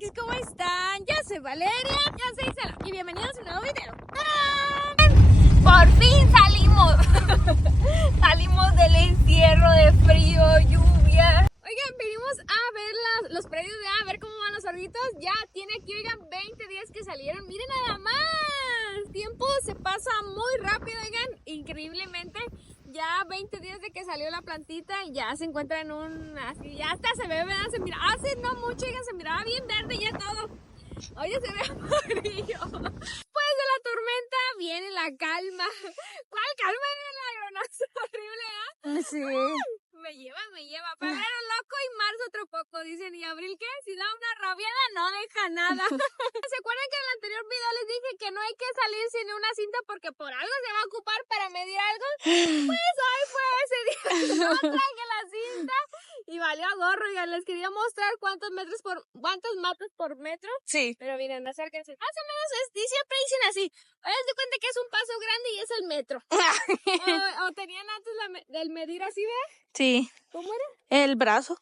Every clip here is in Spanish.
X, ¿cómo están? Yo soy Valeria, yo soy Isela y bienvenidos a un nuevo video. ¡Tarán! Por fin salimos. Salimos del encierro de frío, lluvia. Oigan, venimos a ver los predios, a ver cómo van los zorritos. Ya tiene aquí, oigan, 20 días que salieron. Miren nada más. El tiempo se pasa muy rápido, oigan, increíblemente. Ya 20 días de que salió la plantita y ya se encuentra en un... así, ya hasta se ve, ¿verdad? Se mira, hace no mucho, oigan, se miraba bien verde ya todo. Oye, se ve amarillo. Después de la tormenta viene la calma. ¿Cuál calma? La gronaza horrible, ¿ah? Sí. Me lleva. Febrero loco y marzo otro poco, dicen. ¿Y abril qué? Si da una rabiada, no deja nada. ¿Se acuerdan que en el anterior video les dije que no hay que salir sin una cinta porque por algo se va a ocupar para medir algo? Pues hoy fue ese día. No traje la cinta y valió a gorro. Ya les quería mostrar cuántos matos por metro. Sí. Pero miren, acérquense. Más o menos siempre dicen así. Oye, se cuenta que es un paso grande y es el metro. o tenían antes del medir así, ¿ves? Sí. ¿Cómo era? El brazo.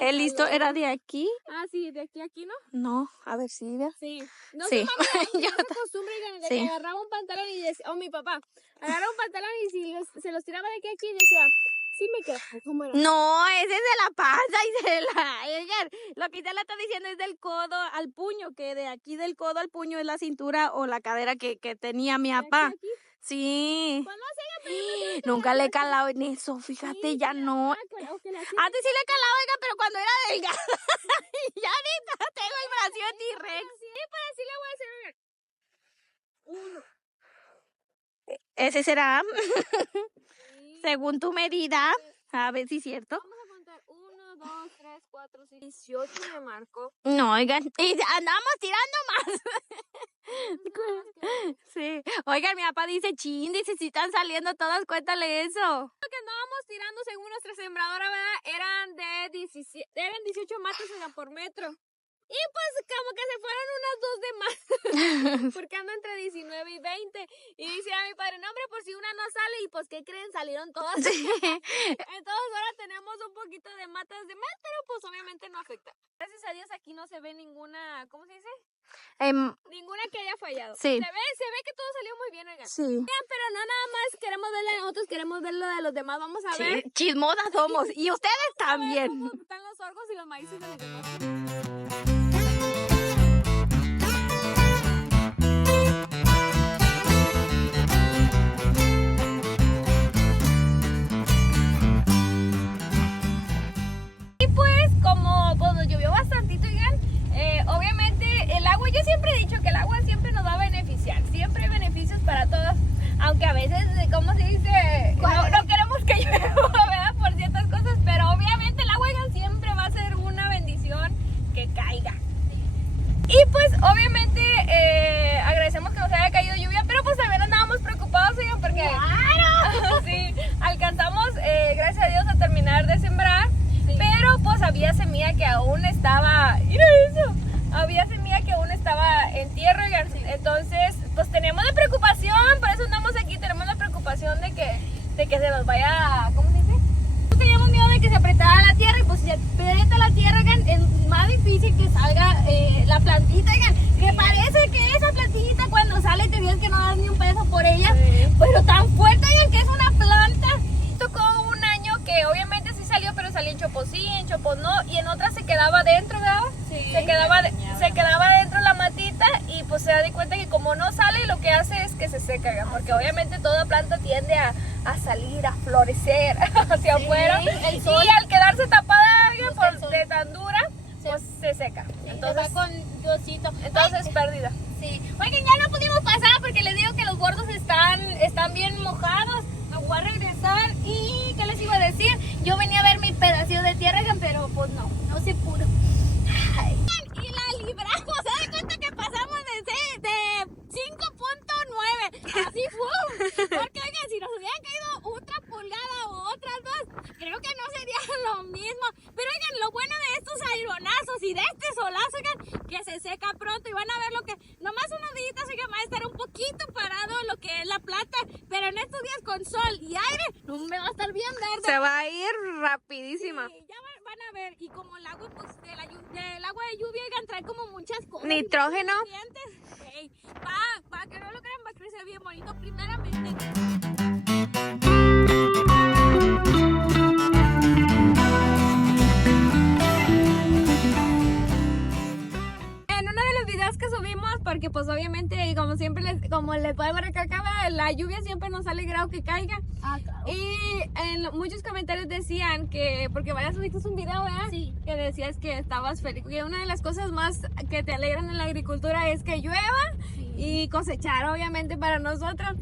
El listo era de aquí. Ah, sí, de aquí a aquí, ¿no? No, a ver si ¿sí? Sí. No Sí. se no se acostumbra de Sí. que agarraba un pantalón y decía, mi papá, agarraba un pantalón y si se los tiraba de aquí a aquí y decía, sí me queda. ¿Cómo era? No, ese es de la panza y de la... Oigan, lo que ya le está diciendo es del codo al puño, que de aquí del codo al puño es la cintura o la cadera que tenía mi papá. ¿De aquí a aquí? Sí. Pues no sé, pero Nunca le he calado en eso, fíjate, sí, ya no. que la Antes sí le he calado, oiga, pero cuando era delgada. Ya ahorita tengo el brazo de T-Rex. Sí, pues así le voy a hacer. Uno. Ese será, Sí. según tu medida. A ver si es cierto. Vamos a contar 1, 2, 3, 4, 5, 18 me marcó. No, oigan, y andamos tirando más. Sí. Oigan, mi papá dice, chin, dice, si están saliendo todas, cuéntale eso. Lo que andábamos tirando según nuestra sembradora, ¿verdad? Eran 18 matos por metro. Y pues como que se fueron unas 2 de más. Porque ando entre 19 y 20. Y dice a mi padre, no hombre, por si una no sale. Y pues, ¿qué creen? Salieron todas. Sí. Entonces ahora tenemos un poquito de matas de más, pero pues obviamente no afecta. Gracias a Dios aquí no se ve ninguna, ¿cómo se dice? Ninguna que haya fallado. Sí. Se ve que todo salió muy bien, oigan. Sí. Bien, pero no nada más queremos verla de nosotros, queremos ver lo de los demás. Vamos a ver. Sí, chismosas somos. Y ustedes también. ¿Cómo están los sorgos y los maíces de los demás? Y pues, como pues, llovió bastantito, oigan, obviamente el agua, yo siempre he dicho que el agua siempre nos va a beneficiar. Siempre hay beneficios para todos. Aunque a veces, ¿cómo se dice? No queremos que llueva, ¿verdad? Por ciertas cosas, pero obviamente el agua, oigan, siempre va a ser una bendición que caiga. Y pues obviamente agradecemos que nos haya caído lluvia, pero pues también andábamos preocupados, oigan, porque ¡claro! Sí, alcanzamos, gracias a Dios, a terminar de sembrar, sí. Pero pues había semilla que aún estaba, mira eso, había semilla que aún estaba en tierra, oigan, sí. Entonces pues tenemos la preocupación, por eso andamos aquí, tenemos la preocupación de que se nos vaya, ¿cómo se dice? Teníamos miedo de que se apretara la tierra y pues si se aprieta la tierra, oigan, es más difícil que salga la plantita, oigan, que parece que esa plantita cuando sale te ves que no das ni un peso por ella, sí. Pero tan fuerte, oigan, que es una planta. Tocó un año que obviamente sí salió, pero salió en chopos sí, en chopos no, y en otras se quedaba dentro, ¿verdad? Sí, se quedaba dentro la matita y pues se da de cuenta que como no sale, lo que hace es que se seca, ¿verdad? Porque obviamente toda planta tiende a salir, a florecer hacia sí, afuera, y al quedarse tapada de tan dura, pues se seca. Entonces se va con Diosito. Entonces pérdida. Sí. Oigan, ya no pudimos pasar porque les digo que los bordos están bien mojados. Me voy a regresar y ¿qué les iba a decir? Yo venía a ver mi pedacito de tierra, pero pues no se pudo. Ay. Y la libramos, ¿se dan cuenta que pasamos de 5.9? Así fue. Porque oigan, si nos hubiera caído otra pulgada o otras dos, creo que no sería lo mismo. Pero oigan, lo bueno de estos aironazos y de este solazo, oigan, que se seca pronto y van a ver lo que, nomás unos días, oigan, va a estar un poquito parado lo que es la planta, pero en estos días con sol y aire, no me va a estar bien verde. Se va a ir rapidísima. Sí, ya van a ver. Y como el agua, pues, del agua de lluvia, oigan, trae como muchas cosas. Nitrógeno. Hey, para que no lo crean, va a crecer bien bonito primeramente. En uno de los videos que subimos, porque pues obviamente, como siempre, como les podemos recalcar, la lluvia siempre nos ha alegrado que caiga. Claro. Y en muchos comentarios decían que, porque vayas subiste un video, ¿verdad? Sí. Que decías que estabas feliz. Que una de las cosas más que te alegran en la agricultura es que llueva y cosechar, obviamente, para nosotros.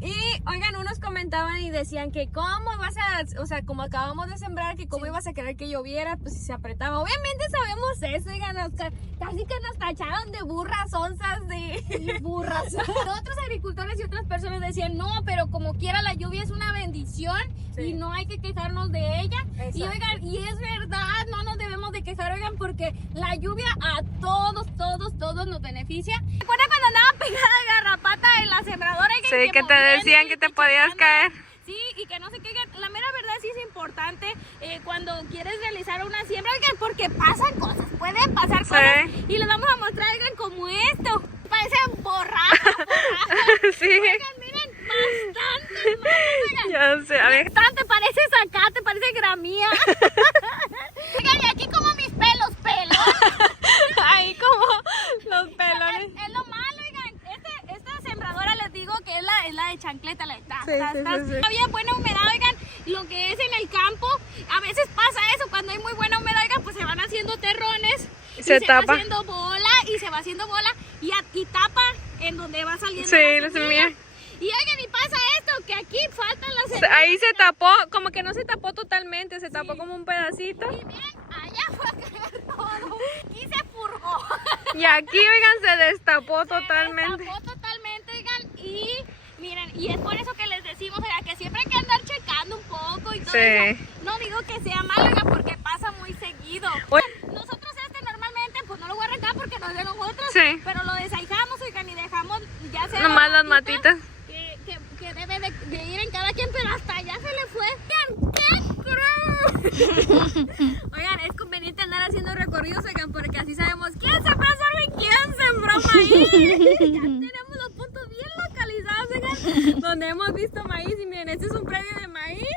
Y, oigan, unos comentaban y decían que cómo vas a, o sea, como acabamos de sembrar, que cómo ibas a querer que lloviera, pues si se apretaba. Obviamente sabemos eso, oigan, casi que nos tacharon de burras, onzas, de burras. Otros agricultores y otras personas decían, no, pero como quiera la lluvia es una bendición y no hay que quejarnos de ella. Exacto. Y oigan, y es verdad, no nos debemos de quejar, oigan, porque la lluvia a todos nos beneficia. ¿Recuerdan cuando andaba pegada de garrapata en la sembradora? Oigan, Sí, que te decían que te podías caer. Sí, y que no sé qué, la mera verdad sí es importante cuando quieres realizar una siembra, oigan, porque pasan cosas, pueden pasar cosas. Y les vamos a mostrar, oigan, como esto. Parece borraja. Sí. Oigan, miren, bastante más, oigan. Ya sé, a ver. Bastante, parece zacate, parece gramía. Oigan, y aquí como mis pelos. Ahí como los pelones. Es lo malo, oigan, esta sembradora les digo que es la de chancleta, la de tas. Sí. Había buena humedad, oigan, lo que es en el campo, a veces pasa eso, cuando hay muy buena humedad, oigan, pues se van haciendo terrones, Se tapa. va haciendo bola, y tapa en donde va saliendo Sí, la la semilla. semilla. Y oigan, y pasa esto, que aquí faltan las semillas. Ahí se tapó, como que no se tapó totalmente, se tapó como un pedacito. Y miren, allá fue a caer todo, y se furgó. Y aquí, oigan, se destapó totalmente. Se destapó totalmente, oigan, y miren, y es por eso que les decimos, oiga, que siempre hay que andar checando un poco y todo eso. No digo que sea malo, oiga, porque pasa muy seguido. Nosotros normalmente, pues no lo voy a arrancar porque no es de nosotros, pero lo desahijamos, oigan, y dejamos ya sea nomás las matitas. Que debe de ir en cada quien, pero hasta allá se le fue. ¡Qué cruz! Oigan, es conveniente andar haciendo recorridos, oigan, porque así sabemos quién sembró sorgo y quién sembró maíz. Ya tenemos los puntos bien localizados, oigan, donde hemos visto maíz. Y miren, este es un predio de maíz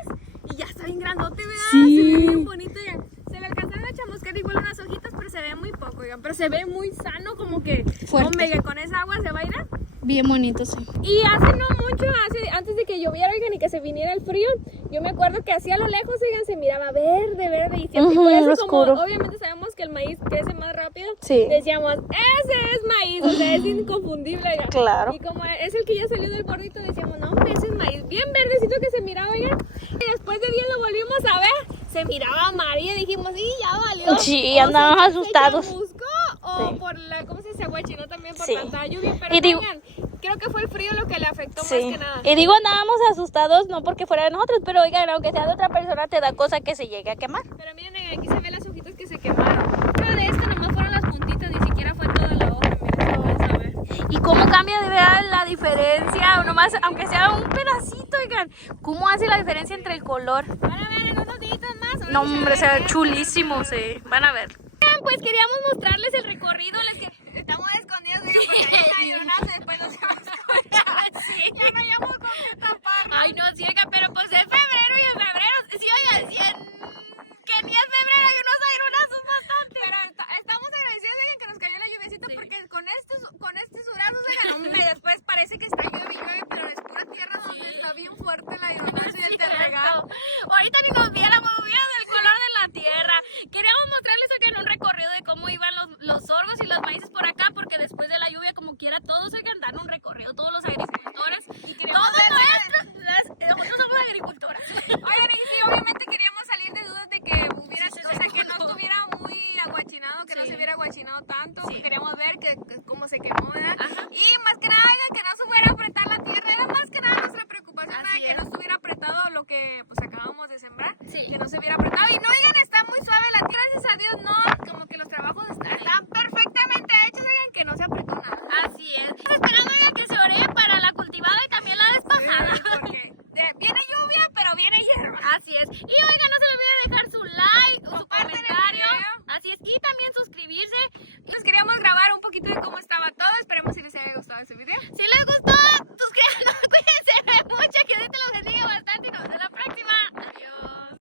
y ya está bien grandote, ¿verdad? Sí. Se ve bien bonito, oigan. Se le alcanzaron a chamuscar igual unas hojitas, pero se ve muy poco, oigan. Pero se ve muy sano, como que, hombre, que con esa agua se va a ir a... Bien bonito, sí. Y hace no mucho, antes de que lloviera, oigan, y que se viniera el frío, yo me acuerdo que hacia lo lejos, oigan, se miraba verde, y siempre, por eso oscuro. como obviamente sabemos que el maíz crece más rápido, Sí. decíamos, ese es maíz, o sea, es inconfundible, oigan. Claro. Y como es el que ya salió del gordito, decíamos, no, ese es maíz, bien verdecito que se miraba, oigan. Y después de días lo volvimos a ver, se miraba amarillo, dijimos, sí, ya valió. Sí, andábamos asustados. ¿Se chamuscó o por la, cómo se dice, agüechinó también por Sí. tanta lluvia? Pero Y digo- oigan, creo que fue el frío lo que le afectó más que nada. Y digo, andábamos asustados, no porque fuera de nosotros, pero oigan, aunque sea de otra persona, te da cosa que se llegue a quemar. Pero miren, aquí se ven las hojitas que se quemaron. Pero de esto nomás fueron las puntitas, ni siquiera fue toda la hoja, miren, lo vas a ver. Y cómo cambia de verdad la diferencia, nomás, aunque sea un pedacito, oigan, cómo hace la diferencia entre el color. Van a ver en unos días más. No, hombre, se ve chulísimo, se van a ver. Pues queríamos mostrarles el recorrido, les que estamos escondidos, oigan, porque hay una llorona, después nos vamos a escuchar. Sí. Ya no hayamos con qué taparnos. Ay, no, sí, oigan, pero pues es febrero y en febrero, sí, oigan, que ni es febrero y unos aironazos bastante. Pero estamos agradecidos, oigan, que nos cayó la lluviecita, porque con estos huranos, oigan, hombre, después parece que está llueve, pero es pura tierra donde está bien fuerte el aeronazo y el terregal. Ahorita ni nos viéramos, hubiera del color de la tierra. Queríamos mostrarles aquí en un recorrido de cómo iban los sorgos y los maíces por acá, porque después de la lluvia, como quiera, todos oigan, dan un recorrido, todos los agricultores, todos nosotros somos agricultoras. Oigan, y sí, obviamente queríamos salir de dudas de que hubiera, o sea, que no estuviera muy aguachinado, que no se hubiera aguachinado tanto. Queríamos ver que cómo se Entonces, como